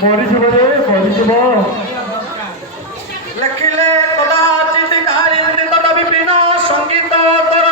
ମରିଯିବ ରେ ମରିଯିବ। ଲେଖିଲେ କଦାଚିତ କାହାରି ତଟ ବିପିନ ସଙ୍ଗୀତ ତର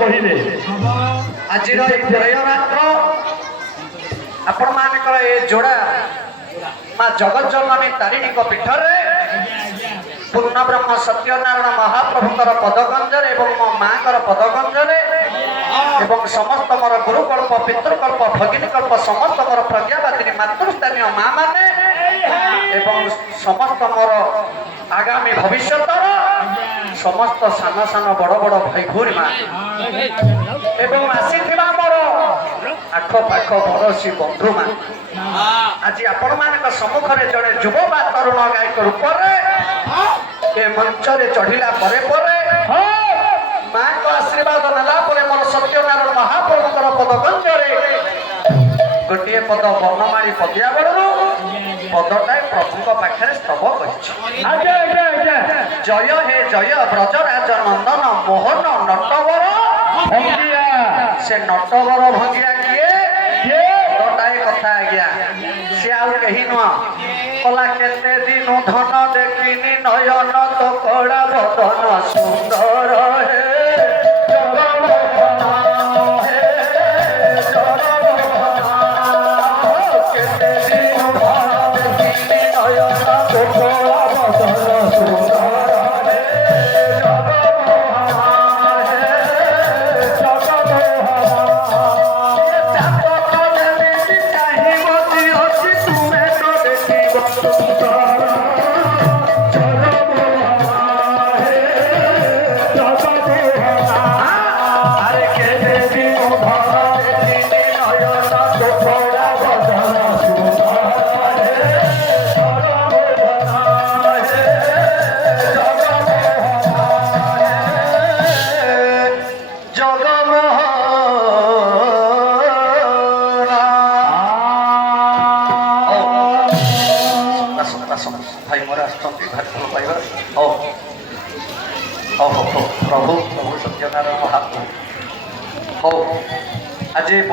କହିଲେ ଆଜିର ଏ ପ୍ରୟରାତ୍ର ଆପଣ ମାନଙ୍କର ଏ ଯୋଡ଼ା ମା ଜଗଜ୍ଜନନୀ ତାରିଣୀଙ୍କ ପୀଠରେ ପୂର୍ଣ୍ଣ ବ୍ରହ୍ମ ସତ୍ୟନାରାୟଣ ମହାପ୍ରଭୁଙ୍କର ପଦଗଞ୍ଜରେ ଏବଂ ମୋ ମାଙ୍କର ପଦଗଞ୍ଜରେ ଏବଂ ସମସ୍ତ ମୋର ଗୁରୁକଳ୍ପ ପିତୃକଳ୍ପ ଭଗିନୀକଳ୍ପ ସମସ୍ତ ମୋର ପ୍ରଜ୍ଞାବାଦିନୀ ମାତୃସ୍ଥାନୀୟ ମା ମାନେ ଏବଂ ସମସ୍ତ ମୋର ଆଗାମୀ ଭବିଷ୍ୟତର ସମସ୍ତ ସାନ ସାନ ବଡ଼ ବଡ଼ ଭାଇ ଭଉଣୀ ମା ଏବଂ ଆସିଥିବା ମୋର ଆଖପାଖ ପଡ଼ୋଶୀ ବନ୍ଧୁମା ଆଜି ଆପଣମାନଙ୍କ ସମ୍ମୁଖରେ ଜଣେ ଯୁବ ବା ତରୁଣ ଗାୟକ ରୂପରେ ଏ ମଞ୍ଚରେ ଚଢ଼ିଲା ପରେ ପରେ ମାଙ୍କ ଆଶୀର୍ବାଦ ନେଲା ପରେ ମୋର ସତ୍ୟନାରାୟଣ ମହାପ୍ରଭୁଙ୍କର ପଦଗଞ୍ଜରେ ଗୋଟିଏ ପଦ ବର୍ଣ୍ଣମାଳୀ ପଦିଆ ବେଳରୁ ପଦଟାଏ ପ୍ରଭୁଙ୍କ ପାଖରେ ସ୍ତବ କରିଛି। ଜୟ ହେ ଜୟ ବ୍ରଜରାଜ ନନ୍ଦନ ମୋହନ ନଟବର ଭଙ୍ଗିଆ। ସେ ନଟବର ଭଙ୍ଗିଆ କିଏ? ପଦଟାଏ କଥା ଆଜ୍ଞା, ସେ ଆଉ କେହି ନୁହଁ। କଲା କେତେ ଦିନ ଧନ ଦେଖିନି ନୟନ ତ କଳା ବଦନ ସୁନ୍ଦର ହେ भाई मोर आसुँच भारी भल पाइबा प्रभु प्रभु सत्यनारायण महाप्रभु हौ आज